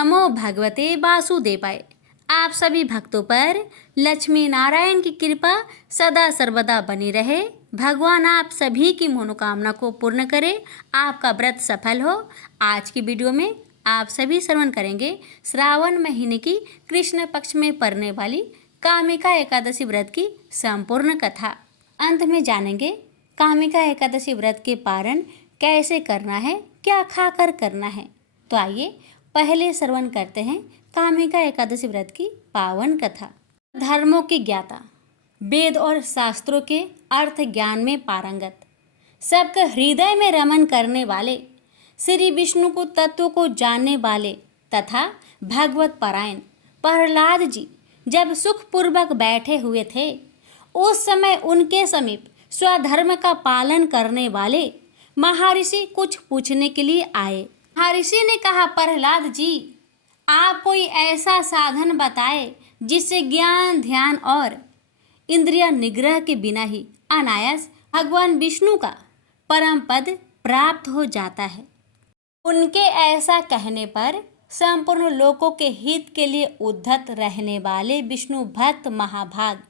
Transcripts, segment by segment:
नमो भगवते वासुदेवाय। आप सभी भक्तों पर लक्ष्मी नारायण की कृपा सदा सर्वदा बनी रहे। भगवान आप सभी की मनोकामना को पूर्ण करे, आपका व्रत सफल हो। आज की वीडियो में आप सभी श्रवण करेंगे श्रावण महीने की कृष्ण पक्ष में पड़ने वाली कामिका एकादशी व्रत की संपूर्ण कथा। अंत में जानेंगे कामिका एकादशी व्रत के पारण कैसे करना है, क्या खाकर करना है। तो आइए पहले श्रवण करते हैं कामिका एकादशी व्रत की पावन कथा। धर्मों की ज्ञाता, वेद और शास्त्रों के अर्थ ज्ञान में पारंगत, सबके हृदय में रमन करने वाले, श्री विष्णु को तत्व को जानने वाले तथा भगवत परायण प्रहलाद जी जब सुखपूर्वक बैठे हुए थे, उस समय उनके समीप स्वधर्म का पालन करने वाले महर्षि कुछ पूछने के लिए आए। महर्षि ने कहा, प्रहलाद जी, आप कोई ऐसा साधन बताए जिससे ज्ञान, ध्यान और इंद्रिय निग्रह के बिना ही अनायास भगवान विष्णु का परम पद प्राप्त हो जाता है। उनके ऐसा कहने पर संपूर्ण लोकों के हित के लिए उद्धत रहने वाले विष्णु भक्त महाभाग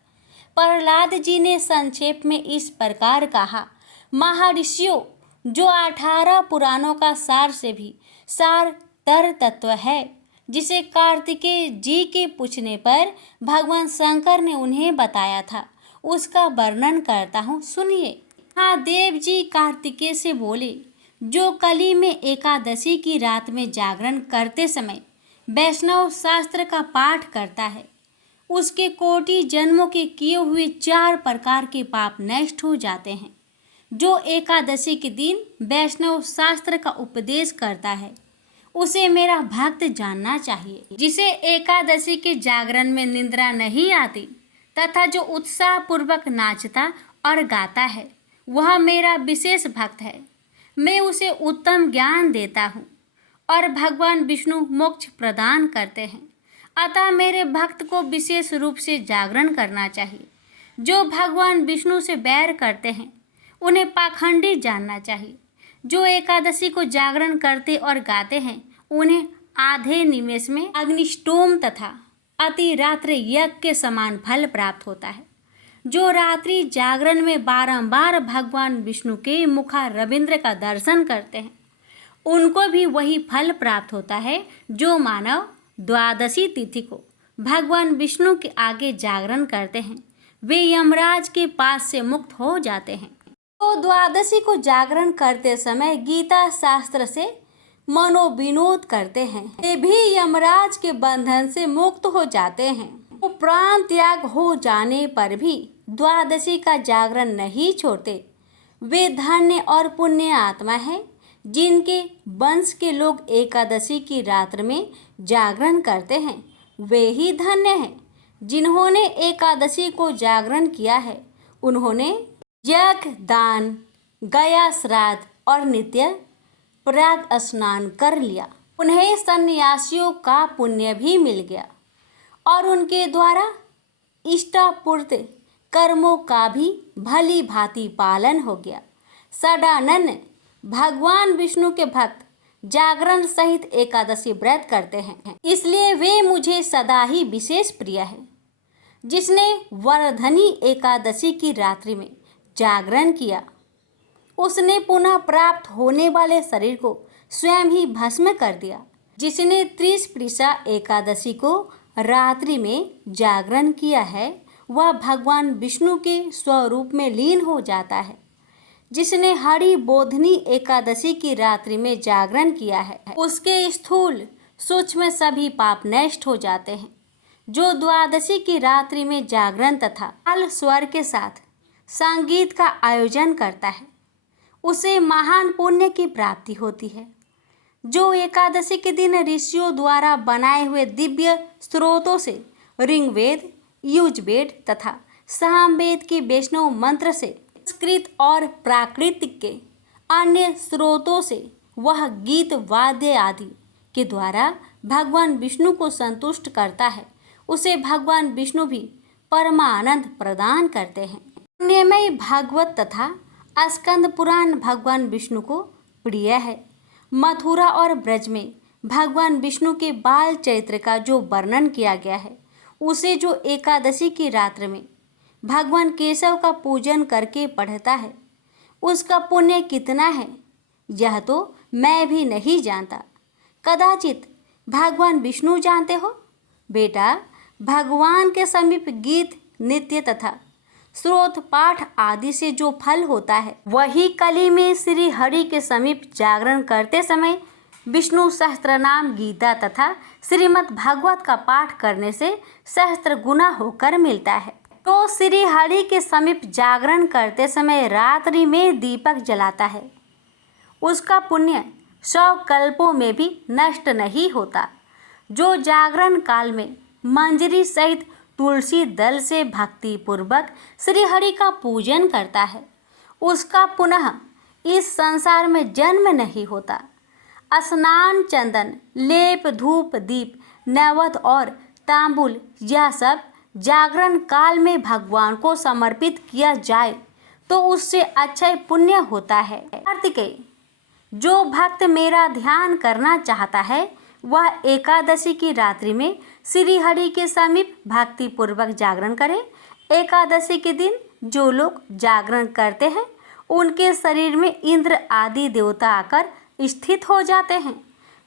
प्रहलाद जी ने संक्षेप में इस प्रकार कहा, महर्षियों, जो 18 पुराणों का सार से भी सारतर तत्व है, जिसे कार्तिकेय जी के पूछने पर भगवान शंकर ने उन्हें बताया था, उसका वर्णन करता हूँ, सुनिए। हाँ, देव जी कार्तिकेय से बोले, जो कली में एकादशी की रात में जागरण करते समय वैष्णव शास्त्र का पाठ करता है, उसके कोटि जन्मों के किए हुए 4 प्रकार के पाप नष्ट हो जाते हैं। जो एकादशी के दिन वैष्णव शास्त्र का उपदेश करता है, उसे मेरा भक्त जानना चाहिए। जिसे एकादशी के जागरण में निद्रा नहीं आती तथा जो उत्साह पूर्वक नाचता और गाता है, वह मेरा विशेष भक्त है। मैं उसे उत्तम ज्ञान देता हूँ और भगवान विष्णु मोक्ष प्रदान करते हैं। अतः मेरे भक्त को विशेष रूप से जागरण करना चाहिए। जो भगवान विष्णु से बैर करते हैं, उन्हें पाखंडी जानना चाहिए। जो एकादशी को जागरण करते और गाते हैं, उन्हें आधे निमेष में अग्निष्टोम तथा अति रात्रि यज्ञ के समान फल प्राप्त होता है। जो रात्रि जागरण में बारंबार भगवान विष्णु के मुखा रविंद्र का दर्शन करते हैं, उनको भी वही फल प्राप्त होता है। जो मानव द्वादशी तिथि को भगवान विष्णु के आगे जागरण करते हैं, वे यमराज के पास से मुक्त हो जाते हैं। तो द्वादशी को जागरण करते समय गीता शास्त्र से मनोविनोद करते हैं, वे भी यमराज के बंधन से मुक्त हो जाते हैं। वो प्राण त्याग हो जाने पर भी द्वादशी का जागरण नहीं छोड़ते। वे धन्य और पुण्य आत्मा है, जिनके वंश के लोग एकादशी की रात्र में जागरण करते हैं। वे ही धन्य हैं जिन्होंने एकादशी को जागरण किया है। उन्होंने यज्ञ, दान, गया श्राद्ध और नित्य प्राग स्नान कर लिया। उन्हें सन्यासियों का पुण्य भी मिल गया और उनके द्वारा इष्टापूर्त कर्मों का भी भली भांति पालन हो गया। सदानंद भगवान विष्णु के भक्त जागरण सहित एकादशी व्रत करते हैं, इसलिए वे मुझे सदा ही विशेष प्रिय है। जिसने वर्धनी एकादशी की रात्रि में जागरण किया, उसने पुनः प्राप्त होने वाले शरीर को स्वयं ही भस्म कर दिया। जिसने त्रिस्पृशा एकादशी को रात्रि में जागरण किया है, वह भगवान विष्णु के स्वरूप में लीन हो जाता है। जिसने हरि बोधनी एकादशी की रात्रि में जागरण किया है, उसके स्थूल सूक्ष्म सभी पाप नष्ट हो जाते हैं। जो द्वादशी की रात्रि में जागरण तथा ताल स्वर के साथ संगीत का आयोजन करता है, उसे महान पुण्य की प्राप्ति होती है। जो एकादशी के दिन ऋषियों द्वारा बनाए हुए दिव्य स्रोतों से ऋग्वेद, यजुर्वेद तथा सामवेद के वैष्णव मंत्र से संस्कृत और प्राकृतिक के अन्य स्रोतों से वह गीत, वाद्य आदि के द्वारा भगवान विष्णु को संतुष्ट करता है, उसे भगवान विष्णु भी परमानंद प्रदान करते हैं। पुण्यमय भागवत तथा स्कंद पुराण भगवान विष्णु को प्रिय है। मथुरा और ब्रज में भगवान विष्णु के बाल चरित्र का जो वर्णन किया गया है, उसे जो एकादशी की रात्र में भगवान केशव का पूजन करके पढ़ता है, उसका पुण्य कितना है यह तो मैं भी नहीं जानता। कदाचित भगवान विष्णु जानते हो। बेटा, भगवान के समीप गीत, नृत्य तथा स्रोत पाठ आदि से जो फल होता है, वही कली में श्री हरि के समीप जागरण करते समय विष्णु सहस्त्रनाम, गीता तथा श्रीमद् भागवत का पाठ करने से सहस्त्र गुना होकर मिलता है। तो श्री हरि के समीप जागरण करते समय रात्रि में दीपक जलाता है, उसका पुण्य 100 कल्पों में भी नष्ट नहीं होता। जो जागरण काल में मंजरी सहित तुलसी दल से भक्ति पूर्वक श्री हरि का पूजन करता है, उसका पुनः इस संसार में जन्म नहीं होता। स्नान, चंदन, लेप, धूप, दीप, नैवेद्य और तांबुल, यह सब जागरण काल में भगवान को समर्पित किया जाए तो उससे अच्छा पुण्य होता है। कार्तिकेय, जो भक्त मेरा ध्यान करना चाहता है वह एकादशी की रात्रि में श्री हरि के समीप भक्ति पूर्वक जागरण करे। एकादशी के दिन जो लोग जागरण करते हैं उनके शरीर में इंद्र आदि देवता आकर स्थित हो जाते हैं।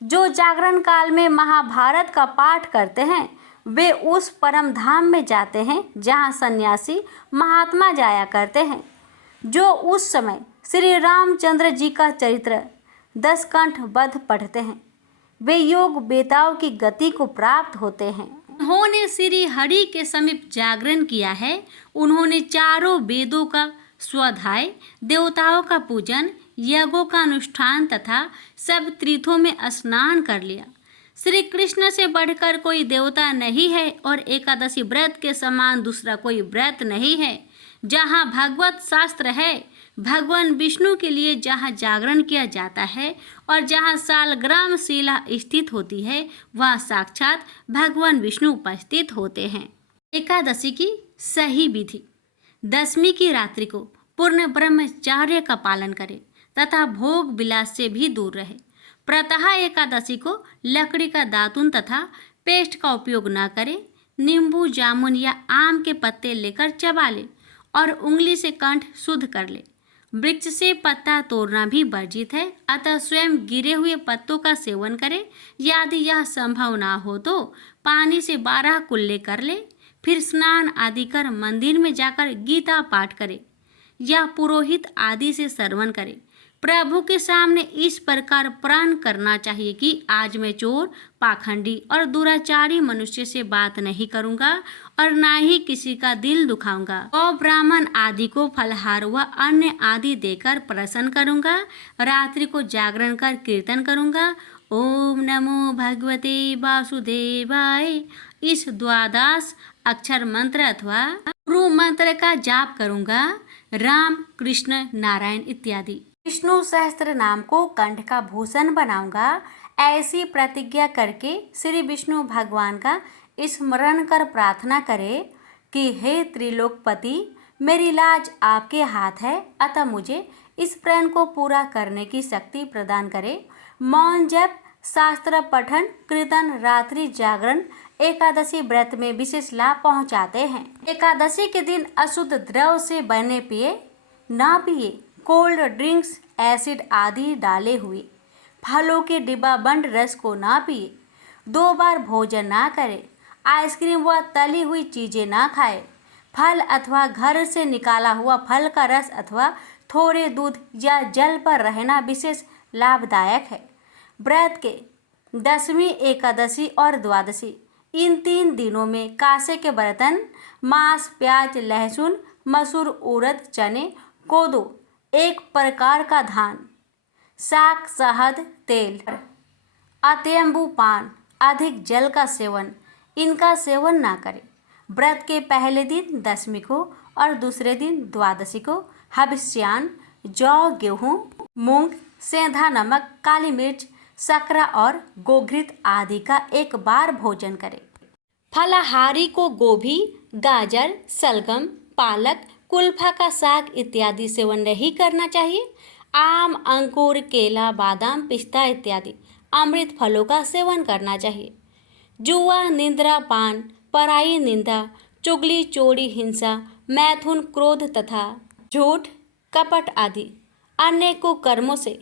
जो जागरण काल में महाभारत का पाठ करते हैं वे उस परम धाम में जाते हैं जहाँ सन्यासी महात्मा जाया करते हैं। जो उस समय श्री रामचंद्र जी का चरित्र 10 कंठ वध पढ़ते हैं वे योग बेताओं की गति को प्राप्त होते हैं। उन्होंने श्री हरि के समीप जागरण किया है। उन्होंने चारों वेदों का स्वाध्याय, देवताओं का पूजन, यज्ञों का अनुष्ठान तथा सब तीर्थों में स्नान कर लिया। श्री कृष्ण से बढ़कर कोई देवता नहीं है और एकादशी व्रत के समान दूसरा कोई व्रत नहीं है। जहाँ भगवत शास्त्र है, भगवान विष्णु के लिए जहाँ जागरण किया जाता है और जहाँ सालग्राम शिला स्थित होती है वह साक्षात भगवान विष्णु उपस्थित होते हैं। एकादशी की सही विधि: दशमी की रात्रि को पूर्ण ब्रह्मचर्य का पालन करें तथा भोग विलास से भी दूर रहे। प्रातः एकादशी को लकड़ी का दातुन तथा पेस्ट का उपयोग न करें। नींबू, जामुन या आम के पत्ते लेकर चबा ले और उंगली से कंठ शुद्ध कर ले। वृक्ष से पत्ता तोड़ना भी वर्जित है, अतः स्वयं गिरे हुए पत्तों का सेवन करें। यदि यह संभव ना हो तो पानी से 12 कुल्ले कर ले, फिर स्नान आदि कर मंदिर में जाकर गीता पाठ करें या पुरोहित आदि से श्रवण करें। प्रभु के सामने इस प्रकार प्रण करना चाहिए कि आज मैं चोर, पाखंडी और दुराचारी मनुष्य से बात नहीं करूंगा और ना ही किसी का दिल दुखाऊंगा। और ब्राह्मण आदि को फलहार व अन्न आदि देकर प्रसन्न करूंगा। रात्रि को जागरण कर कीर्तन करूंगा। ओम नमो भगवते वासुदेवाय, इस 12 अक्षर मंत्र अथवा गुरु मंत्र का जाप करूंगा। राम, कृष्ण, नारायण इत्यादि विष्णु सहस्त्र नाम को कंठ का भूषण बनाऊंगा। ऐसी प्रतिज्ञा करके श्री विष्णु भगवान का स्मरण कर प्रार्थना करें कि हे त्रिलोकपति, मेरी लाज आपके हाथ है, अतः मुझे इस प्रण को पूरा करने की शक्ति प्रदान करें। मौन जप, शास्त्र पठन, कीर्तन, रात्रि जागरण एकादशी व्रत में विशेष लाभ पहुंचाते हैं। एकादशी के दिन अशुद्ध द्रव से बने पेय ना पिए। कोल्ड ड्रिंक्स, एसिड आदि डाले हुए फलों के डिब्बाबंद रस को ना पिए। 2 बार भोजन ना करें। आइसक्रीम व तली हुई चीज़ें ना खाएं। फल अथवा घर से निकाला हुआ फल का रस अथवा थोड़े दूध या जल पर रहना विशेष लाभदायक है। व्रत के दशमी, एकादशी और द्वादशी इन 3 दिनों में कासे के बर्तन, मांस, प्याज, लहसुन, मसूर, उड़द, चने, कोदो, एक प्रकार का धान, शाक, शहद, तेल, अत्यंबु पान, अधिक जल का सेवन, इनका सेवन ना करें। व्रत के पहले दिन दशमी को और दूसरे दिन द्वादशी को हविष्यान्न, जौ, गेहूँ, मूंग, सेंधा नमक, काली मिर्च, शकरा और गोघृत आदि का 1 बार भोजन करें। फलाहारी को गोभी, गाजर, सलगम, पालक, कुल्फा का साग इत्यादि सेवन नहीं करना चाहिए। आम, अंकुर, केला, बादाम, पिस्ता इत्यादि अमृत फलों का सेवन करना चाहिए। जुआ, निंद्रा, पान, पराई निंदा, चुगली, चोरी, हिंसा, मैथुन, क्रोध तथा झूठ, कपट आदि अन्य कुकर्मों से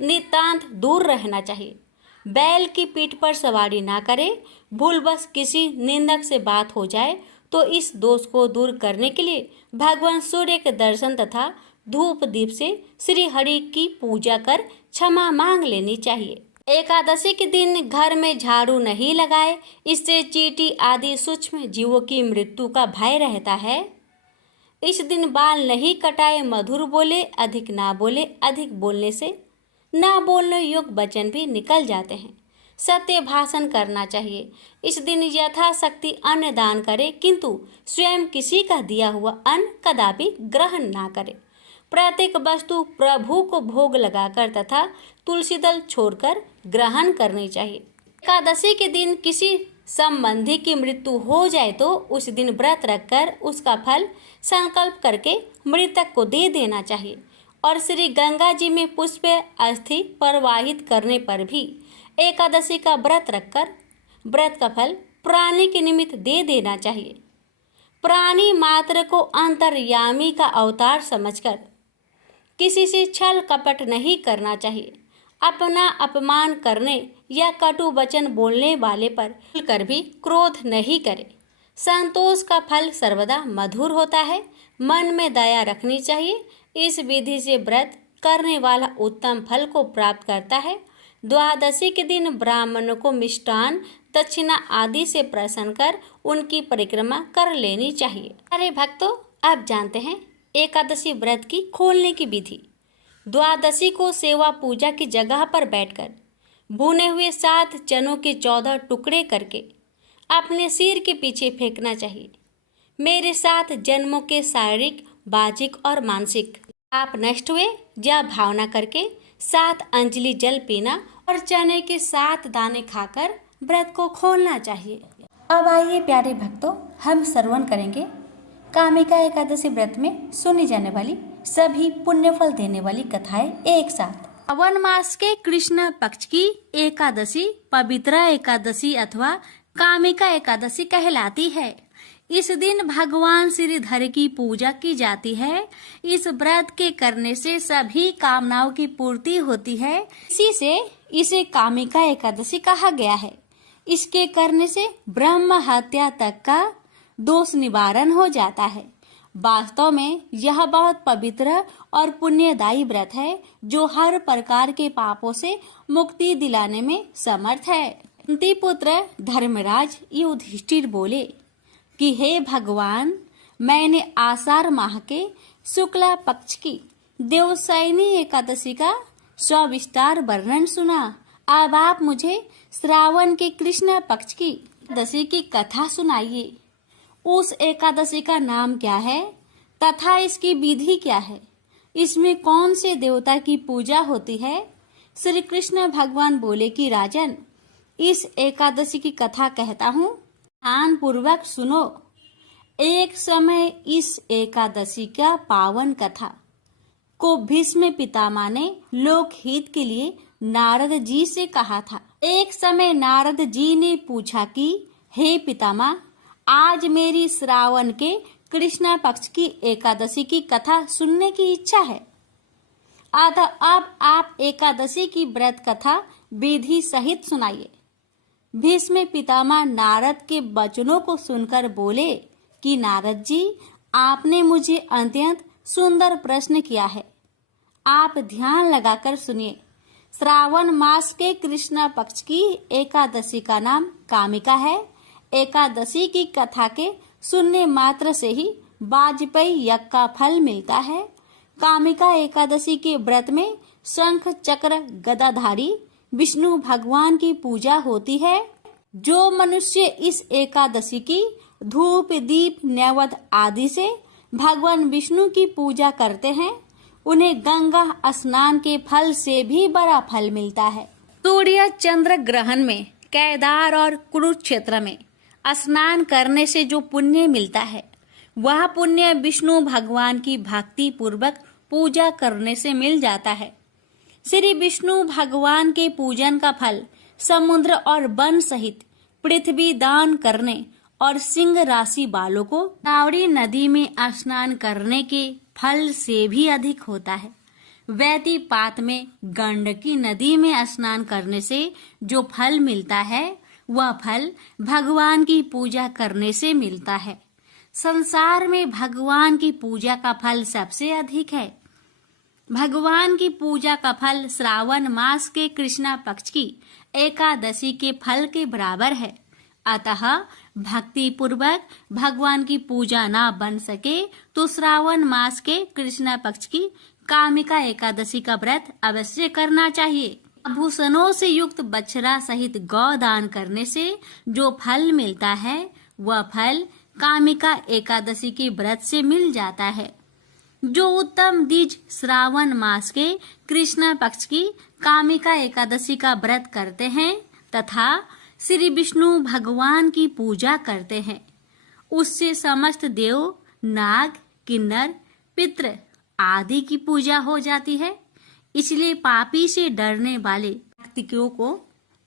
नितांत दूर रहना चाहिए। बैल की पीठ पर सवारी ना करे। भूलवश किसी निंदक से बात हो जाए तो इस दोष को दूर करने के लिए भगवान सूर्य के दर्शन तथा धूप दीप से श्री हरि की पूजा कर क्षमा मांग लेनी चाहिए। एकादशी के दिन घर में झाड़ू नहीं लगाए, इससे चींटी आदि सूक्ष्म जीवों की मृत्यु का भय रहता है। इस दिन बाल नहीं कटाए, मधुर बोले, अधिक ना बोले, अधिक बोलने से ना बोलने योग्य वचन भी निकल जाते हैं। सत्य भाषण करना चाहिए। इस दिन यथाशक्ति अन्न दान करे, किंतु स्वयं किसी का दिया हुआ अन्न कदापि ग्रहण ना करे। प्रत्येक वस्तु प्रभु को भोग लगाकर तथा तुलसी दल छोड़कर ग्रहण करनी चाहिए। एकादशी के दिन किसी संबंधी की मृत्यु हो जाए तो उस दिन व्रत रखकर उसका फल संकल्प करके मृतक को दे देना चाहिए। और श्री गंगा जी में पुष्प अस्थि प्रवाहित करने पर भी एकादशी का व्रत रखकर व्रत का फल प्राणी के निमित्त दे देना चाहिए। प्राणी मात्र को अंतर्यामी का अवतार समझकर किसी से छल कपट नहीं करना चाहिए। अपना अपमान करने या कटु वचन बोलने वाले पर कर भी क्रोध नहीं करे। संतोष का फल सर्वदा मधुर होता है। मन में दया रखनी चाहिए। इस विधि से व्रत करने वाला उत्तम फल को प्राप्त करता है। द्वादशी के दिन ब्राह्मणों को मिष्टान, दक्षिणा आदि से प्रसन्न कर उनकी परिक्रमा कर लेनी चाहिए। अरे भक्तों, आप जानते हैं एकादशी व्रत की खोलने की विधि। द्वादशी को सेवा पूजा की जगह पर बैठकर भुने हुए 7 चनों के 14 टुकड़े करके अपने सिर के पीछे फेंकना चाहिए। मेरे 7 जन्मों के शारीरिक, बाजिक और मानसिक पाप नष्ट हुए, यह भावना करके 7 अंजलि जल पीना और चने के 7 दाने खाकर व्रत को खोलना चाहिए। अब आइए प्यारे भक्तों, हम श्रवण करेंगे कामिका एकादशी व्रत में सुनी जाने वाली सभी पुण्य फल देने वाली कथाएं एक साथ। श्रावण मास के कृष्ण पक्ष की एकादशी पवित्र एकादशी अथवा कामिका एकादशी कहलाती है। इस दिन भगवान श्रीधर की पूजा की जाती है। इस व्रत के करने से सभी कामनाओं की पूर्ति होती है। इसी से इसे कामिका एकादशी कहा गया है। इसके करने से ब्रह्म हत्या तक का दोष निवारण हो जाता है। वास्तव में यह बहुत पवित्र और पुण्यदायी व्रत है जो हर प्रकार के पापों से मुक्ति दिलाने में समर्थ है। कुंती पुत्र धर्मराज युधिष्ठिर बोले कि हे भगवान, मैंने आषाढ़ माह के शुक्ला पक्ष की देवशयनी एकादशी का सविस्तार वर्णन सुना। अब आप मुझे श्रावण के कृष्ण पक्ष की एकादशी की कथा सुनाइए। उस एकादशी का नाम क्या है तथा इसकी विधि क्या है? इसमें कौन से देवता की पूजा होती है? श्री कृष्ण भगवान बोले कि राजन, इस एकादशी की कथा कहता हूँ, ध्यान पूर्वक सुनो। एक समय इस एकादशी का पावन कथा को भीष्म पितामह ने लोकहित के लिए नारद जी से कहा था। एक समय नारद जी ने पूछा कि हे पितामह, आज मेरी श्रावण के कृष्ण पक्ष की एकादशी की कथा सुनने की इच्छा है। अतः अब आप एकादशी की व्रत कथा विधि सहित सुनाइए। भीष्म पितामह नारद के वचनों को सुनकर बोले कि नारद जी, आपने मुझे अत्यंत सुंदर प्रश्न किया है। आप ध्यान लगाकर सुनिए। श्रावण मास के कृष्ण पक्ष की एकादशी का नाम कामिका है। एकादशी की कथा के सुनने मात्र से ही वाजपेयी यज्ञ का फल मिलता है। कामिका एकादशी के व्रत में शंख चक्र गदाधारी विष्णु भगवान की पूजा होती है। जो मनुष्य इस एकादशी की धूप दीप नैवेद्य आदि से भगवान विष्णु की पूजा करते हैं, उन्हें गंगा स्नान के फल से भी बड़ा फल मिलता है। सूर्य चंद्र ग्रहण में केदार और कुरुक्षेत्र में स्नान करने से जो पुण्य मिलता है, वह पुण्य विष्णु भगवान की भक्ति पूर्वक पूजा करने से मिल जाता है। श्री विष्णु भगवान के पूजन का फल समुद्र और वन सहित पृथ्वी दान करने और सिंह राशि वालों को कावड़ी नदी में स्नान करने के फल से भी अधिक होता है। व्यतिपात में गंडकी नदी में स्नान करने से जो फल मिलता है वह फल भगवान की पूजा करने से मिलता है। संसार में भगवान की पूजा का फल सबसे अधिक है। भगवान की पूजा का फल श्रावण मास के कृष्णा पक्ष की एकादशी के फल के बराबर है। अतः भक्ति पूर्वक भगवान की पूजा ना बन सके तो श्रावण मास के कृष्णा पक्ष की कामिका एकादशी का व्रत अवश्य करना चाहिए। आभूषणों से युक्त बछड़ा सहित गौदान करने से जो फल मिलता है वह फल कामिका एकादशी के व्रत से मिल जाता है। जो उत्तम द्विज श्रावण मास के कृष्णा पक्ष की कामिका एकादशी का व्रत करते हैं तथा श्री विष्णु भगवान की पूजा करते हैं, उससे समस्त देव, नाग, किन्नर, पितृ आदि की पूजा हो जाती है। इसलिए पापी से डरने वाले व्यक्तियों को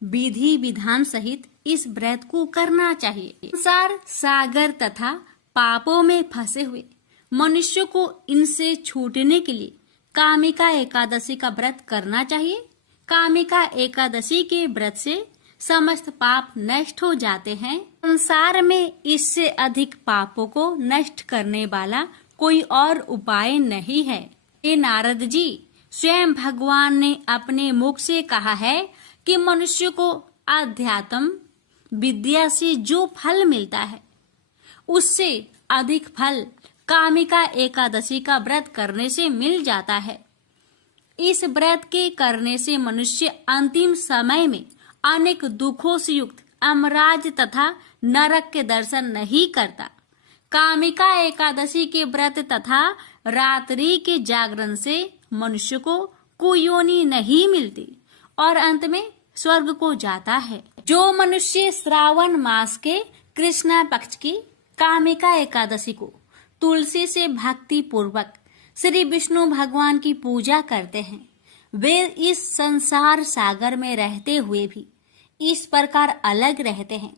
विधि विधान सहित इस व्रत को करना चाहिए। संसार सागर तथा पापों में फंसे हुए मनुष्य को इनसे छूटने के लिए कामिका एकादशी का व्रत करना चाहिए। कामिका एकादशी के व्रत से समस्त पाप नष्ट हो जाते हैं। संसार में इससे अधिक पापों को नष्ट करने वाला कोई और उपाय नहीं है। हे नारद जी, स्वयं भगवान ने अपने मुख से कहा है कि मनुष्य को अध्यात्म विद्या से जो फल मिलता है उससे अधिक फल कामिका एकादशी का व्रत करने से मिल जाता है। इस व्रत के करने से मनुष्य अंतिम समय में अनेक दुखों से युक्त अमराज तथा नरक के दर्शन नहीं करता। कामिका एकादशी के व्रत तथा रात्रि के जागरण से मनुष्य को कुयोनि नहीं मिलती और अंत में स्वर्ग को जाता है। जो मनुष्य श्रावण मास के कृष्णा पक्ष की कामिका एकादशी को तुलसी से भक्ति पूर्वक श्री विष्णु भगवान की पूजा करते हैं, वे इस संसार सागर में रहते हुए भी इस प्रकार अलग रहते हैं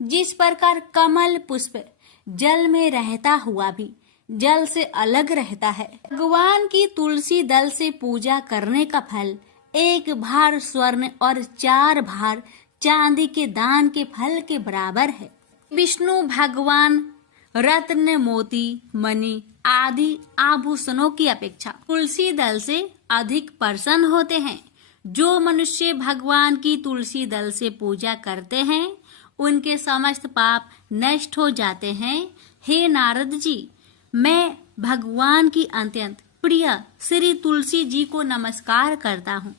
जिस प्रकार कमल पुष्प जल में रहता हुआ भी जल से अलग रहता है। भगवान की तुलसी दल से पूजा करने का फल 1 भार स्वर्ण और 4 भार चांदी के दान के फल के बराबर है। विष्णु भगवान रत्न, मोती, मणि आदि आभूषणों की अपेक्षा तुलसी दल से अधिक प्रसन्न होते हैं। जो मनुष्य भगवान की तुलसी दल से पूजा करते हैं उनके समस्त पाप नष्ट हो जाते हैं। हे नारद जी, मैं भगवान की अत्यंत प्रिय श्री तुलसी जी को नमस्कार करता हूँ।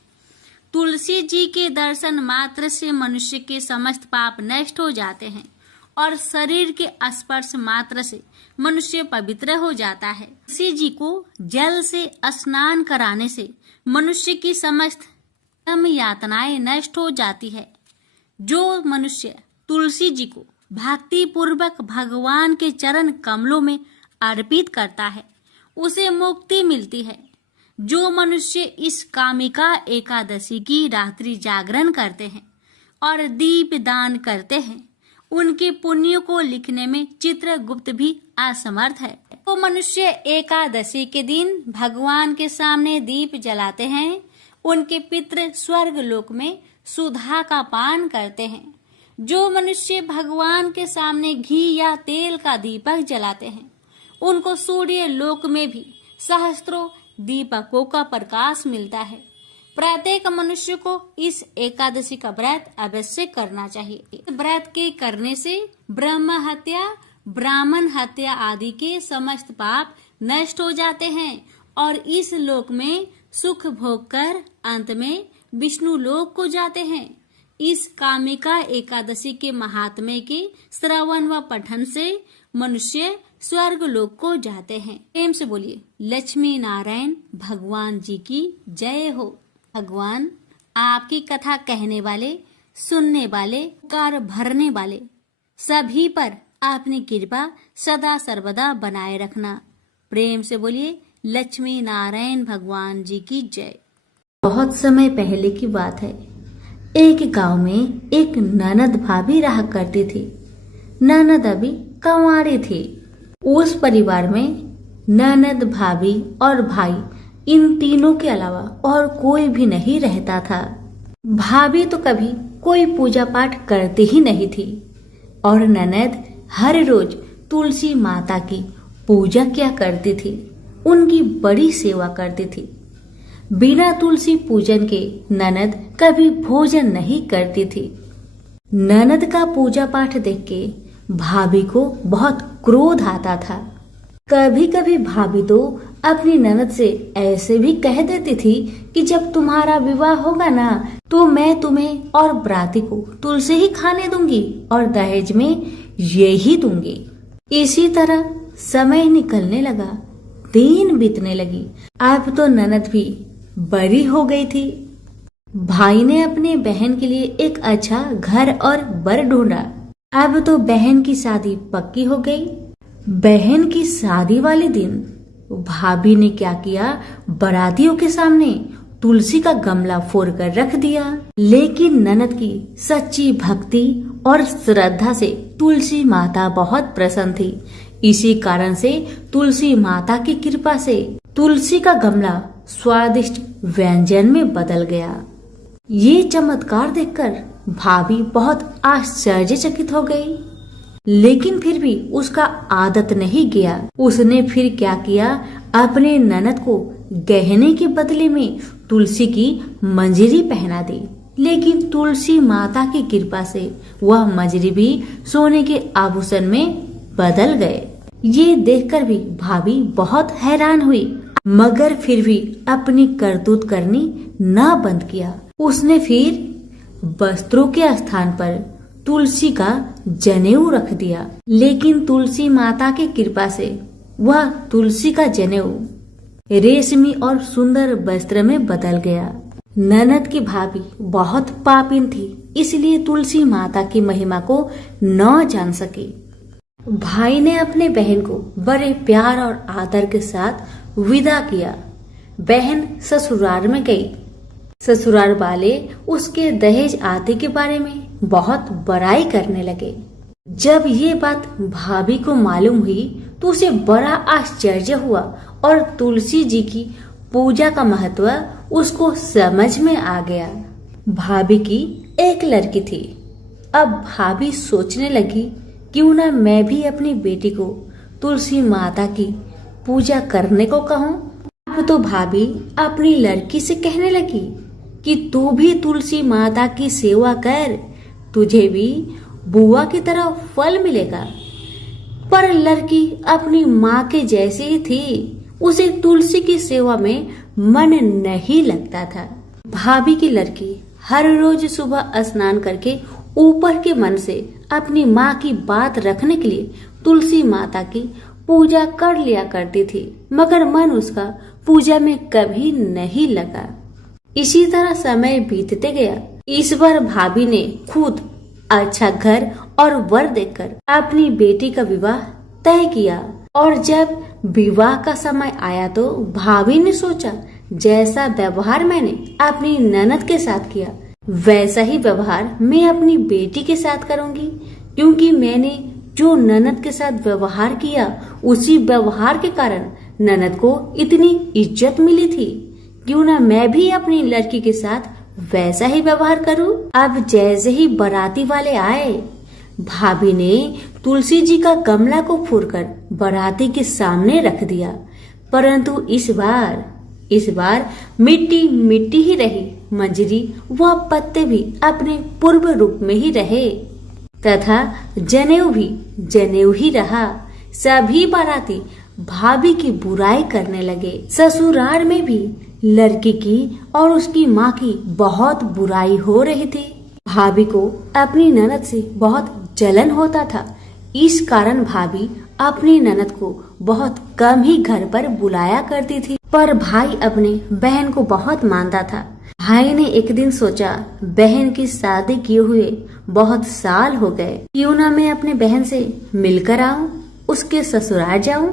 तुलसी जी के दर्शन मात्र से मनुष्य के समस्त पाप नष्ट हो जाते हैं और शरीर के स्पर्श मात्र से मनुष्य पवित्र हो जाता है। तुलसी जी को जल से स्नान कराने से मनुष्य की समस्त यातनाएं नष्ट हो जाती है। जो मनुष्य तुलसी जी को भक्ति पूर्वक भगवान के चरण कमलों में अर्पित करता है उसे मुक्ति मिलती है। जो मनुष्य इस कामिका एकादशी की रात्रि जागरण करते हैं और दीप दान करते हैं उनके पुण्य को लिखने में चित्रगुप्त भी असमर्थ है। तो मनुष्य एकादशी के दिन भगवान के सामने दीप जलाते हैं, उनके पितृ स्वर्ग लोक में सुधा का पान करते हैं। जो मनुष्य भगवान के सामने घी या तेल का दीपक जलाते हैं उनको सूर्य लोक में भी सहस्त्रों दीपकों का प्रकाश मिलता है। प्रत्येक मनुष्य को इस एकादशी का व्रत अवश्य करना चाहिए। इस व्रत के करने से ब्रह्म हत्या, ब्राह्मण हत्या आदि के समस्त पाप नष्ट हो जाते हैं और इस लोक में सुख भोग कर अंत में विष्णु लोक को जाते हैं। इस कामिका एकादशी के महात्म्य के श्रवण व पठन से मनुष्य स्वर्ग लोक को जाते हैं। प्रेम से बोलिए लक्ष्मी नारायण भगवान जी की जय हो। भगवान आपकी कथा कहने वाले, सुनने वाले, कार भरने वाले सभी पर अपनी कृपा सदा सर्वदा बनाए रखना। प्रेम से बोलिए लक्ष्मी नारायण भगवान जी की जय। बहुत समय पहले की बात है। एक गांव में एक ननद भाभी रहा करती थी। ननद अभी कंवारी थी। उस परिवार में ननद, भाभी और भाई, इन तीनों के अलावा और कोई भी नहीं रहता था। भाभी तो कभी कोई पूजा पाठ करती ही नहीं थी और ननद हर रोज तुलसी माता की पूजा किया करती थी, उनकी बड़ी सेवा करती थी। बिना तुलसी पूजन के ननद कभी भोजन नहीं करती थी। ननद का पूजा पाठ देख के भाभी को बहुत क्रोध आता था। कभी कभी भाभी तो अपनी ननद से ऐसे भी कह देती थी कि जब तुम्हारा विवाह होगा ना, तो मैं तुम्हें और बराती को तुलसी ही खाने दूंगी और दहेज में यही दूंगी। इसी तरह समय निकलने लगा, दिन बीतने लगी। अब तो ननद भी बड़ी हो गई थी। भाई ने अपने बहन के लिए एक अच्छा घर और बर ढूंढा। अब तो बहन की शादी पक्की हो गई। बहन की शादी वाले दिन भाभी ने क्या किया, बारातियों के सामने तुलसी का गमला फोड़ कर रख दिया। लेकिन ननद की सच्ची भक्ति और श्रद्धा से तुलसी माता बहुत प्रसन्न थी। इसी कारण से तुलसी माता की कृपा से तुलसी का गमला स्वादिष्ट व्यंजन में बदल गया। ये चमत्कार देखकर भाभी बहुत आश्चर्यचकित हो गई। लेकिन फिर भी उसका आदत नहीं गया। उसने फिर क्या किया, अपने ननद को गहने के बदले में तुलसी की मंजरी पहना दी। लेकिन तुलसी माता की कृपा से वह मंजरी भी सोने के आभूषण में बदल गए। ये देखकर भी भाभी बहुत हैरान हुई, मगर फिर भी अपनी करतूत करनी न बंद किया। उसने फिर वस्त्रों के स्थान पर तुलसी का जनेऊ रख दिया। लेकिन तुलसी माता की कृपा से वह तुलसी का जनेऊ रेशमी और सुंदर वस्त्र में बदल गया। ननद की भाभी बहुत पापिन थी, इसलिए तुलसी माता की महिमा को न जान सकी। भाई ने अपने बहन को बड़े प्यार और आदर के साथ विदा किया। बहन ससुराल में गई। ससुराल वाले उसके दहेज आदि के बारे में बहुत बड़ाई करने लगे। जब ये बात भाभी को मालूम हुई तो उसे बड़ा आश्चर्य हुआ और तुलसी जी की पूजा का महत्व उसको समझ में आ गया। भाभी की एक लड़की थी। अब भाभी सोचने लगी, क्यों ना मैं भी अपनी बेटी को तुलसी माता की पूजा करने को कहूँ। अब तो भाभी अपनी लड़की से कहने लगी कि तू भी तुलसी माता की सेवा कर, तुझे भी बुआ की तरह फल मिलेगा। पर लड़की अपनी माँ के जैसी ही थी, उसे तुलसी की सेवा में मन नहीं लगता था। भाभी की लड़की हर रोज सुबह स्नान करके ऊपर के मन से अपनी माँ की बात रखने के लिए तुलसी माता की पूजा कर लिया करती थी, मगर मन उसका पूजा में कभी नहीं लगा। इसी तरह समय बीतते गया। इस बार भाभी ने खुद अच्छा घर और वर देखकर अपनी बेटी का विवाह तय किया। और जब विवाह का समय आया तो भाभी ने सोचा, जैसा व्यवहार मैंने अपनी ननद के साथ किया वैसा ही व्यवहार मैं अपनी बेटी के साथ करूंगी, क्योंकि मैंने जो ननद के साथ व्यवहार किया उसी व्यवहार के कारण ननद को इतनी इज्जत मिली थी। क्यों ना मैं भी अपनी लड़की के साथ वैसा ही व्यवहार करूं। अब जैसे ही बाराती वाले आए, भाभी ने तुलसी जी का गमला को फोड़कर बाराती के सामने रख दिया। परंतु इस बार मिट्टी मिट्टी ही रही। मंजरी व पत्ते भी अपने पूर्व रूप में ही रहे तथा जनेऊ भी जनेऊ ही रहा। सभी बाराती भाभी की बुराई करने लगे। ससुराल में भी लड़की की और उसकी माँ की बहुत बुराई हो रही थी। भाभी को अपनी ननद से बहुत जलन होता था। इस कारण भाभी अपनी ननद को बहुत कम ही घर पर बुलाया करती थी। पर भाई अपने बहन को बहुत मानता था। भाई ने एक दिन सोचा, बहन की शादी किए हुए बहुत साल हो गए, क्यों ना मैं अपने बहन से मिलकर आऊं, उसके ससुराल जाऊं।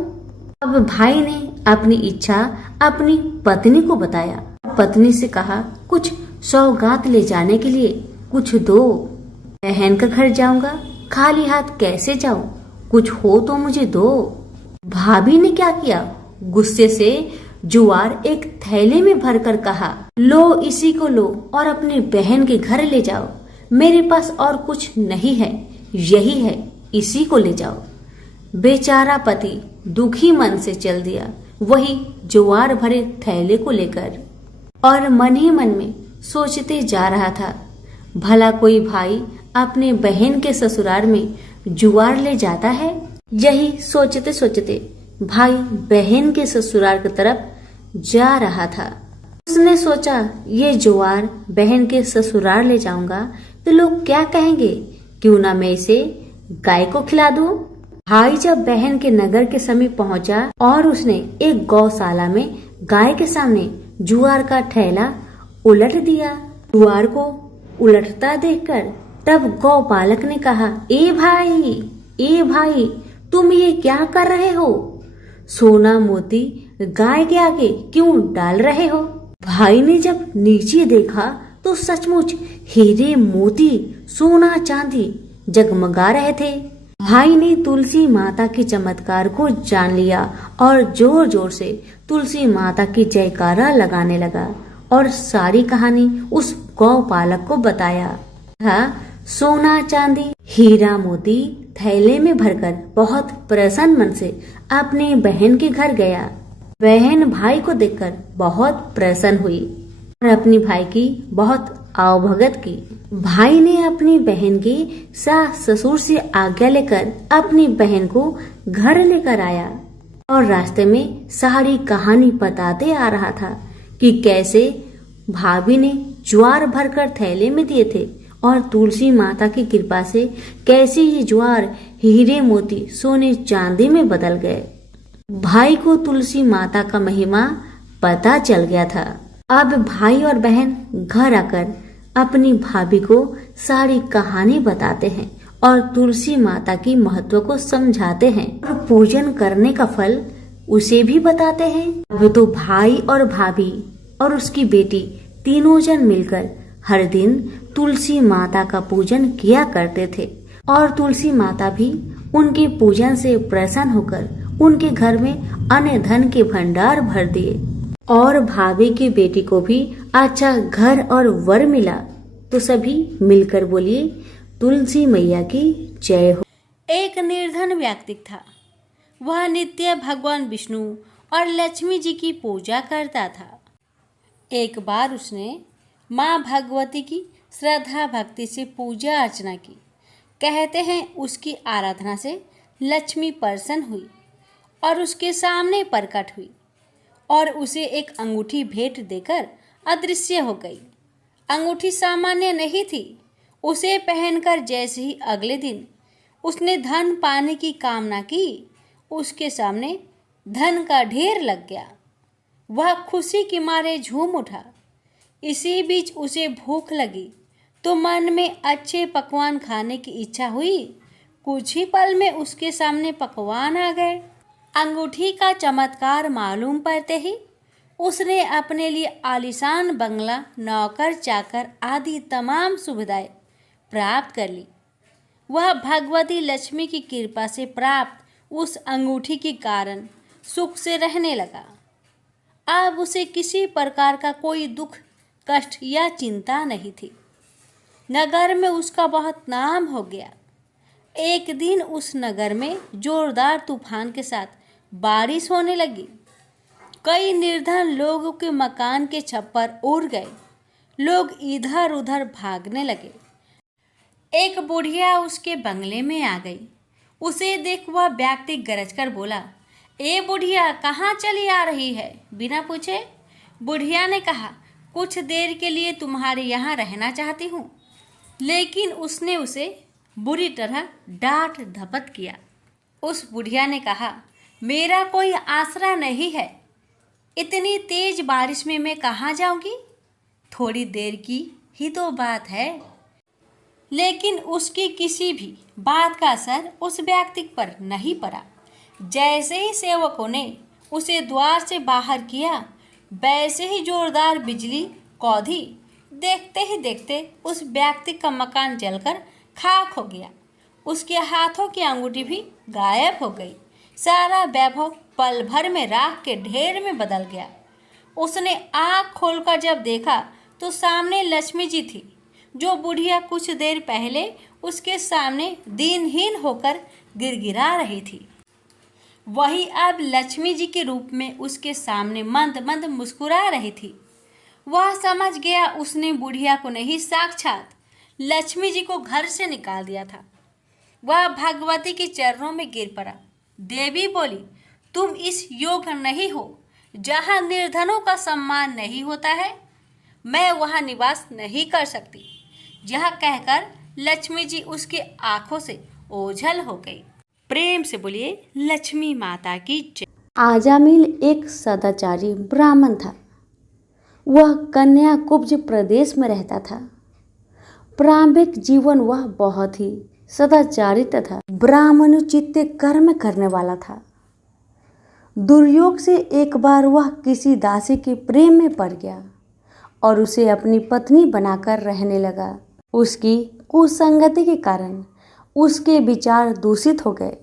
अब भाई ने अपनी इच्छा अपनी पत्नी को बताया। पत्नी से कहा, कुछ सौगात ले जाने के लिए कुछ दो। बहन का घर जाऊंगा, खाली हाथ कैसे जाऊं? कुछ हो तो मुझे दो। भाभी ने क्या किया, गुस्से से ज्वार एक थैले में भरकर कहा, लो इसी को लो और अपनी बहन के घर ले जाओ। मेरे पास और कुछ नहीं है, यही है, इसी को ले जाओ। बेचारा पति दुखी मन से चल दिया वही ज्वार भरे थैले को लेकर, और मन ही मन में सोचते जा रहा था, भला कोई भाई अपने बहन के ससुराल में ज्वार ले जाता है? यही सोचते सोचते भाई बहन के ससुराल की तरफ जा रहा था। उसने सोचा, ये ज्वार बहन के ससुराल ले जाऊंगा तो लोग क्या कहेंगे, क्यों ना मैं इसे गाय को खिला दूं। भाई जब बहन के नगर के समीप पहुंचा और उसने एक गौशाला में गाय के सामने ज्वार का थैला उलट दिया। ज्वार को उलटता देखकर तब गौपालक ने कहा, ए भाई तुम ये क्या कर रहे हो? सोना मोती गाय के आगे क्यों डाल रहे हो? भाई ने जब नीचे देखा तो सचमुच हीरे मोती सोना चांदी जगमगा रहे थे। भाई ने तुलसी माता के चमत्कार को जान लिया और जोर जोर से तुलसी माता की जयकारा लगाने लगा और सारी कहानी उस गौपालक को बताया। सोना चांदी हीरा मोती थैले में भरकर बहुत प्रसन्न मन से अपने बहन के घर गया। बहन भाई को देखकर बहुत प्रसन्न हुई और अपनी भाई की बहुत आवभगत की। भाई ने अपनी बहन के सास ससुर से आज्ञा लेकर अपनी बहन को घर लेकर आया और रास्ते में सारी कहानी बताते आ रहा था कि कैसे भाभी ने ज्वार भरकर थैले में दिए थे और तुलसी माता की कृपा से कैसे ये ज्वार हीरे मोती सोने चांदी में बदल गए। भाई को तुलसी माता का महिमा पता चल गया था। अब भाई और बहन घर आकर अपनी भाभी को सारी कहानी बताते हैं और तुलसी माता की महत्व को समझाते हैं और पूजन करने का फल उसे भी बताते हैं। अब तो भाई और भाभी और उसकी बेटी तीनों जन मिलकर हर दिन तुलसी माता का पूजन किया करते थे और तुलसी माता भी उनके पूजन से प्रसन्न होकर उनके घर में अन्न धन के भंडार भर दिए और भाभी की बेटी को भी अच्छा घर और वर मिला। तो सभी मिलकर बोलिए, तुलसी मैया की जय हो। एक निर्धन व्यक्ति था। वह नित्य भगवान विष्णु और लक्ष्मी जी की पूजा करता था। एक बार उसने माँ भगवती की श्रद्धा भक्ति से पूजा अर्चना की। कहते हैं उसकी आराधना से लक्ष्मी प्रसन्न हुई और उसके सामने प्रकट हुई और उसे एक अंगूठी भेंट देकर अदृश्य हो गई। अंगूठी सामान्य नहीं थी। उसे पहनकर जैसे ही अगले दिन उसने धन पाने की कामना की, उसके सामने धन का ढेर लग गया। वह खुशी के मारे झूम उठा। इसी बीच उसे भूख लगी तो मन में अच्छे पकवान खाने की इच्छा हुई। कुछ ही पल में उसके सामने पकवान आ गए। अंगूठी का चमत्कार मालूम पड़ते ही उसने अपने लिए आलीशान बंगला, नौकर चाकर आदि तमाम सुविधाएं प्राप्त कर ली। वह भगवती लक्ष्मी की कृपा से प्राप्त उस अंगूठी के कारण सुख से रहने लगा। अब उसे किसी प्रकार का कोई दुख, कष्ट या चिंता नहीं थी। नगर में उसका बहुत नाम हो गया। एक दिन उस नगर में जोरदार तूफान के साथ बारिश होने लगी। कई निर्धन लोगों के मकान के छप्पर उड़ गए। लोग इधर उधर भागने लगे। एक बुढ़िया उसके बंगले में आ गई। उसे देख वह व्यक्ति गरजकर बोला, ए बुढ़िया, कहाँ चली आ रही है? बिना पूछे बुढ़िया ने कहा, कुछ देर के लिए तुम्हारे यहाँ रहना चाहती हूँ। लेकिन उसने उसे बुरी तरह डांट धपट किया। उस बुढ़िया ने कहा, मेरा कोई आसरा नहीं है। इतनी तेज बारिश में मैं कहाँ जाऊंगी? थोड़ी देर की ही तो बात है। लेकिन उसकी किसी भी बात का असर उस व्यक्ति पर नहीं पड़ा। जैसे ही सेवकों ने उसे द्वार से बाहर किया, वैसे ही जोरदार बिजली कौंधी। देखते ही देखते उस व्यक्ति का मकान जलकर खाक हो गया। उसके हाथों की अंगूठी भी गायब हो गई। सारा वैभव पल भर में राख के ढेर में बदल गया। उसने आँख खोलकर जब देखा तो सामने लक्ष्मी जी थी, जो बुढ़िया कुछ देर पहले उसके सामने दीनहीन होकर गिड़गिड़ा रही थी, वही अब लक्ष्मी जी के रूप में उसके सामने मंद मंद मुस्कुरा रही थी। वह समझ गया उसने बुढ़िया को नहीं, साक्षात लक्ष्मी जी को घर से निकाल दिया था। वह भगवती के चरणों में गिर पड़ा। देवी बोली, तुम इस योग नहीं हो जहाँ निर्धनों का सम्मान नहीं होता है। मैं वहाँ निवास नहीं कर सकती। यह कहकर लक्ष्मी जी उसके आंखों से ओझल हो गई। प्रेम से बोलिए लक्ष्मी माता की जय। आजामिल एक सदाचारी ब्राह्मण था। वह कन्याकुब्ज प्रदेश में रहता था। प्रारंभिक जीवन वह बहुत ही सदाचारी तथा ब्राह्मणोचित कर्म करने वाला था। दुर्योग से एक बार वह किसी दासी के प्रेम में पड़ गया और उसे अपनी पत्नी बनाकर रहने लगा। उसकी कुसंगति के कारण उसके विचार दूषित हो गए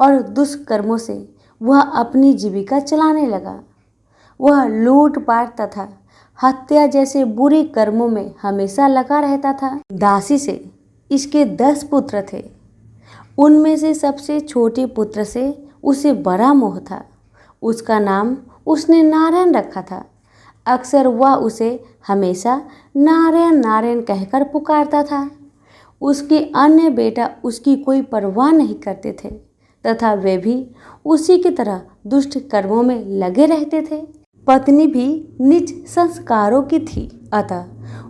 और दुष्कर्मों से वह अपनी जीविका चलाने लगा। वह लूटपाट तथा हत्या जैसे बुरे कर्मों में हमेशा लगा रहता था। दासी से इसके 10 पुत्र थे। उनमें से सबसे छोटे पुत्र से उसे बड़ा मोह था। उसका नाम उसने नारायण रखा था। अक्सर वह उसे हमेशा नारायण नारायण कहकर पुकारता था। उसके अन्य बेटा उसकी कोई परवाह नहीं करते थे तथा वे भी उसी की तरह दुष्ट कर्मों में लगे रहते थे। पत्नी भी नीच संस्कारों की थी, अतः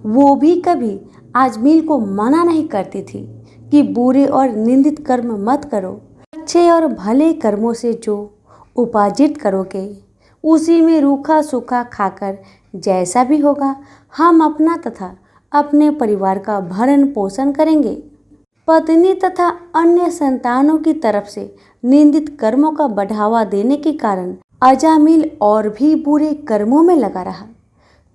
वो भी कभी आजमील को मना नहीं करती थी कि बुरे और निंदित कर्म मत करो। अच्छे और भले कर्मों से जो उपार्जित करोगे उसी में रूखा सूखा खाकर जैसा भी होगा हम अपना तथा अपने परिवार का भरण पोषण करेंगे। पत्नी तथा अन्य संतानों की तरफ से निंदित कर्मों का बढ़ावा देने के कारण अजामिल और भी बुरे कर्मों में लगा रहा।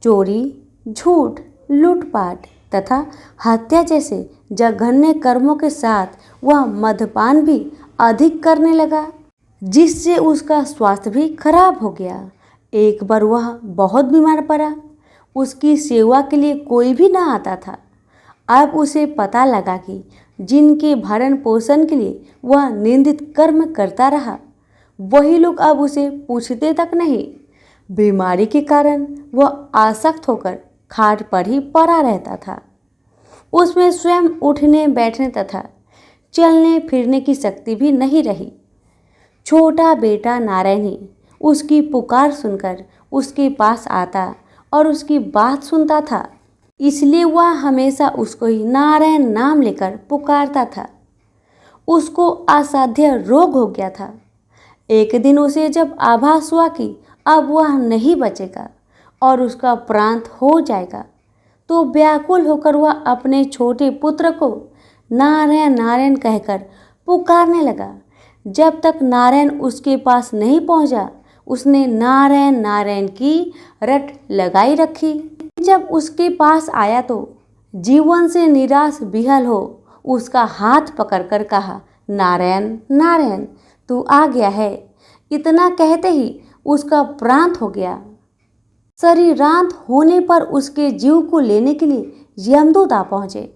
चोरी, झूठ, लूटपाट तथा हत्या जैसे जघन्य कर्मों के साथ वह मद्यपान भी अधिक करने लगा, जिससे उसका स्वास्थ्य भी खराब हो गया। एक बार वह बहुत बीमार पड़ा। उसकी सेवा के लिए कोई भी ना आता था। अब उसे पता लगा कि जिनके भरण पोषण के लिए वह निंदित कर्म करता रहा, वही लोग अब उसे पूछते तक नहीं। बीमारी के कारण वह आसक्त होकर खाट पर ही पड़ा रहता था। उसमें स्वयं उठने बैठने तथा चलने फिरने की शक्ति भी नहीं रही। छोटा बेटा नारायण ही उसकी पुकार सुनकर उसके पास आता और उसकी बात सुनता था, इसलिए वह हमेशा उसको ही नारायण नाम लेकर पुकारता था। उसको असाध्य रोग हो गया था। एक दिन उसे जब आभास हुआ कि अब वह नहीं बचेगा और उसका प्रांत हो जाएगा, तो व्याकुल होकर वह अपने छोटे पुत्र को नारायण नारायण कहकर पुकारने लगा। जब तक नारायण उसके पास नहीं पहुंचा, उसने नारायण नारायण की रट लगाई रखी। जब उसके पास आया तो जीवन से निराश विहल हो उसका हाथ पकड़कर कहा, नारायण नारायण तू आ गया है। इतना कहते ही उसका प्रांत हो गया। शरीरांत होने पर उसके जीव को लेने के लिए यमदूत आ पहुँचे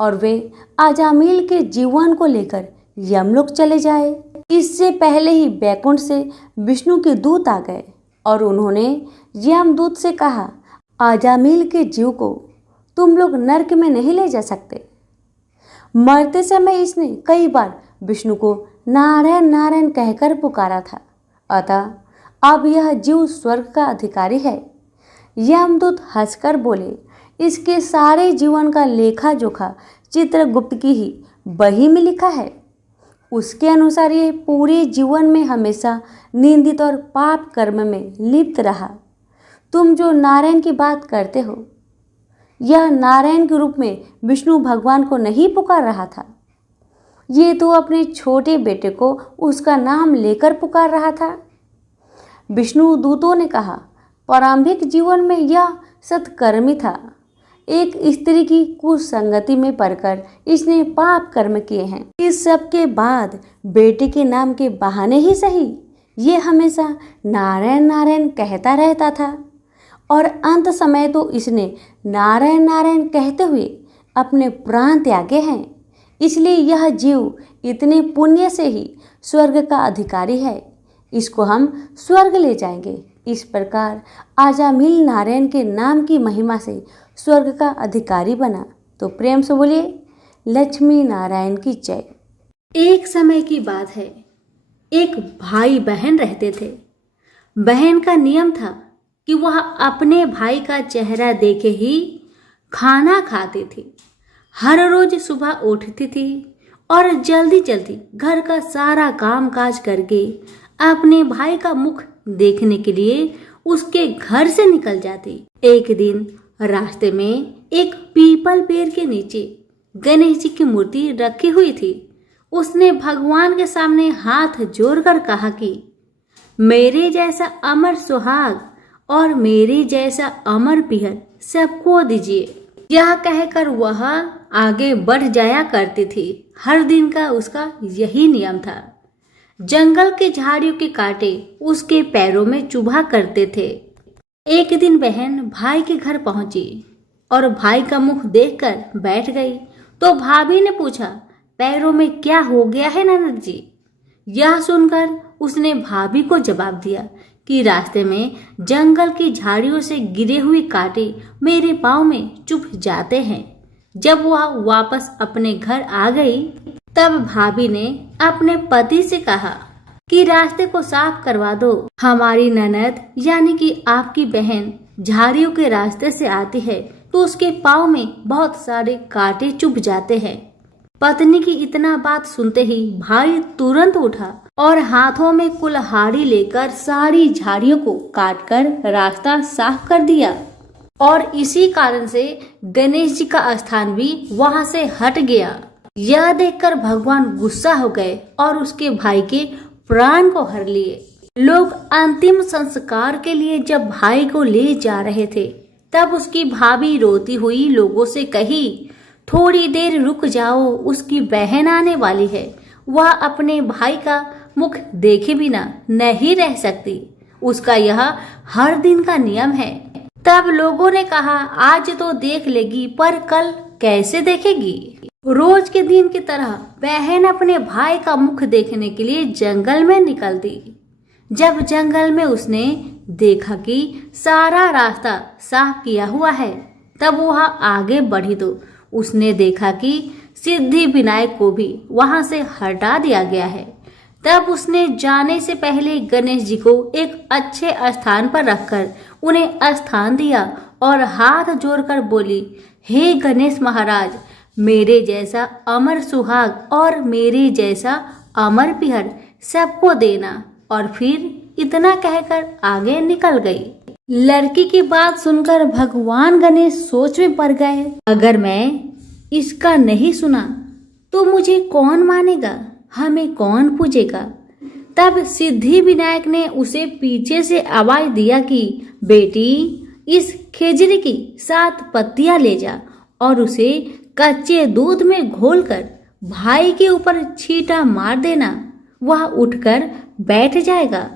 और वे अजामिल के जीवन को लेकर यमलोक चले जाए। इससे पहले ही बैकुंठ से विष्णु के दूत आ गए और उन्होंने यमदूत से कहा, अजामिल के जीव को तुम लोग नरक में नहीं ले जा सकते। मरते समय इसने कई बार विष्णु को नारायण नारायण कहकर पुकारा था, अतः अब यह जीव स्वर्ग का अधिकारी है। यमदूत हंसकर बोले, इसके सारे जीवन का लेखा जोखा चित्रगुप्त की ही बही में लिखा है। उसके अनुसार यह पूरे जीवन में हमेशा निंदित और पाप कर्म में लिप्त रहा। तुम जो नारायण की बात करते हो, यह नारायण के रूप में विष्णु भगवान को नहीं पुकार रहा था। ये तो अपने छोटे बेटे को उसका नाम लेकर पुकार रहा था। विष्णु दूतों ने कहा, प्रारंभिक जीवन में यह सत्कर्मी था। एक स्त्री की कुसंगति में पड़कर इसने पाप कर्म किए हैं। इस सब के बाद बेटे के नाम के बहाने ही सही ये हमेशा नारायण नारायण कहता रहता था और अंत समय तो इसने नारायण नारायण कहते हुए अपने प्राण त्यागे हैं। इसलिए यह जीव इतने पुण्य से ही स्वर्ग का अधिकारी है। इसको हम स्वर्ग ले जाएंगे। इस प्रकार आजामिल नारायण के नाम की महिमा से स्वर्ग का अधिकारी बना। तो प्रेम से बोलिए लक्ष्मी नारायण की जय। एक समय की बात है, एक भाई बहन रहते थे। बहन का नियम था कि वह अपने भाई का चेहरा देखे ही खाना खाती थी। हर रोज सुबह उठती थी और जल्दी जल्दी घर का सारा काम काज करके अपने भाई का मुख देखने के लिए उसके घर से निकल जाती। एक दिन रास्ते में एक पीपल पेड़ के नीचे गणेश जी की मूर्ति रखी हुई थी। उसने भगवान के सामने हाथ जोड़कर कहा कि मेरे जैसा अमर सुहाग और मेरे जैसा अमर पिहर सबको दीजिए। यह कहकर वह आगे बढ़ जाया करती थी। हर दिन का उसका यही नियम था। जंगल के झाड़ियों के कांटे उसके पैरों में चुभा करते थे। एक दिन बहन भाई के घर पहुंची और भाई का मुख देखकर बैठ गई। तो भाभी ने पूछा, पैरों में क्या हो गया है ननद जी? यह सुनकर उसने भाभी को जवाब दिया कि रास्ते में जंगल की झाड़ियों से गिरे हुए कांटे मेरे पाँव में चुभ जाते हैं। जब वह वापस अपने घर आ गई तब भाभी ने अपने पति से कहा कि रास्ते को साफ करवा दो। हमारी ननद यानी कि आपकी बहन झाड़ियों के रास्ते से आती है तो उसके पाँव में बहुत सारे कांटे चुभ जाते हैं। पत्नी की इतना बात सुनते ही भाई तुरंत उठा और हाथों में कुल्हाड़ी लेकर सारी झाड़ियों को काटकर रास्ता साफ कर दिया। और इसी कारण से गणेश जी का स्थान भी वहां से हट गया। यह देखकर भगवान गुस्सा हो गए और उसके भाई के प्राण को हर लिए। लोग अंतिम संस्कार के लिए जब भाई को ले जा रहे थे तब उसकी भाभी रोती हुई लोगों से कही, थोड़ी देर रुक जाओ, उसकी बहन आने वाली है। वह अपने भाई का मुख देखे बिना नहीं रह सकती। उसका यह हर दिन का नियम है। तब लोगों ने कहा, आज तो देख लेगी पर कल कैसे देखेगी? रोज के दिन की तरह बहन अपने भाई का मुख देखने के लिए जंगल में निकलती। जब जंगल में उसने देखा कि सारा रास्ता साफ किया हुआ है तब वह आगे बढ़ी तो उसने देखा कि सिद्धि विनायक को भी वहां से हटा दिया गया है। तब उसने जाने से पहले गणेश जी को एक अच्छे स्थान पर रखकर उन्हें स्थान दिया और हाथ जोड़कर बोली, हे गणेश महाराज, मेरे जैसा अमर सुहाग और मेरे जैसा अमर पिहर सबको देना। और फिर इतना कहकर आगे निकल गई। लड़की की बात सुनकर भगवान गणेश सोच में पड़ गए, अगर मैं इसका नहीं सुना तो मुझे कौन मानेगा, हमें कौन पूजेगा? तब सिद्धि विनायक ने उसे पीछे से आवाज दिया कि बेटी, इस खेजड़ी की 7 पत्तियां ले जा और उसे कच्चे दूध में घोलकर भाई के ऊपर छींटा मार देना, वह उठकर बैठ जाएगा।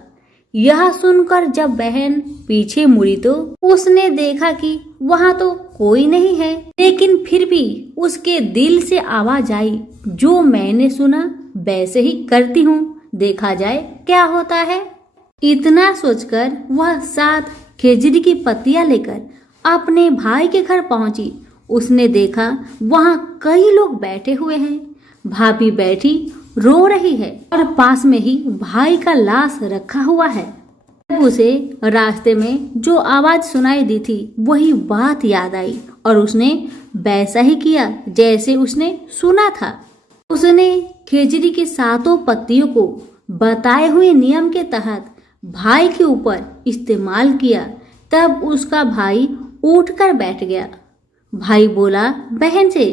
यह सुनकर जब बहन पीछे मुड़ी तो उसने देखा कि वहां तो कोई नहीं है, लेकिन फिर भी उसके दिल से आवाज आई, जो मैंने सुना वैसे ही करती हूँ, देखा जाए क्या होता है। इतना सोचकर वह 7 खेजड़ी की पत्तियां लेकर अपने भाई के घर पहुंची। उसने देखा वहां कई लोग बैठे हुए हैं। भाभी बैठी रो रही है और पास में ही भाई का लाश रखा हुआ है। उसे रास्ते में जो आवाज सुनाई दी थी वही बात याद आई और उसने वैसा ही किया जैसे उसने सुना था। उसने खेजड़ी की 7 पत्तियों को बताए हुए नियम के तहत भाई के ऊपर इस्तेमाल किया। तब उसका भाई उठकर बैठ गया। भाई बोला बहन से,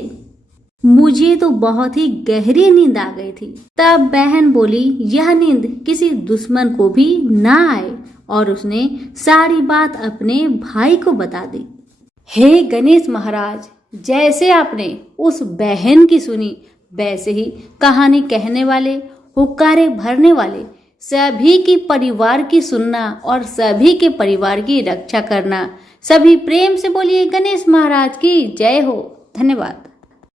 मुझे तो बहुत ही गहरी नींद आ गई थी। तब बहन बोली, यह नींद किसी दुश्मन को भी ना आए और उसने सारी बात अपने भाई को बता दी। हे गणेश महाराज, जैसे आपने उस बहन की सुनी, वैसे ही कहानी कहने वाले, हुक्कारे भरने वाले सभी की परिवार की सुनना और सभी के परिवार की रक्षा करना। सभी प्रेम से बोलिए गणेश महाराज की जय हो। धन्यवाद।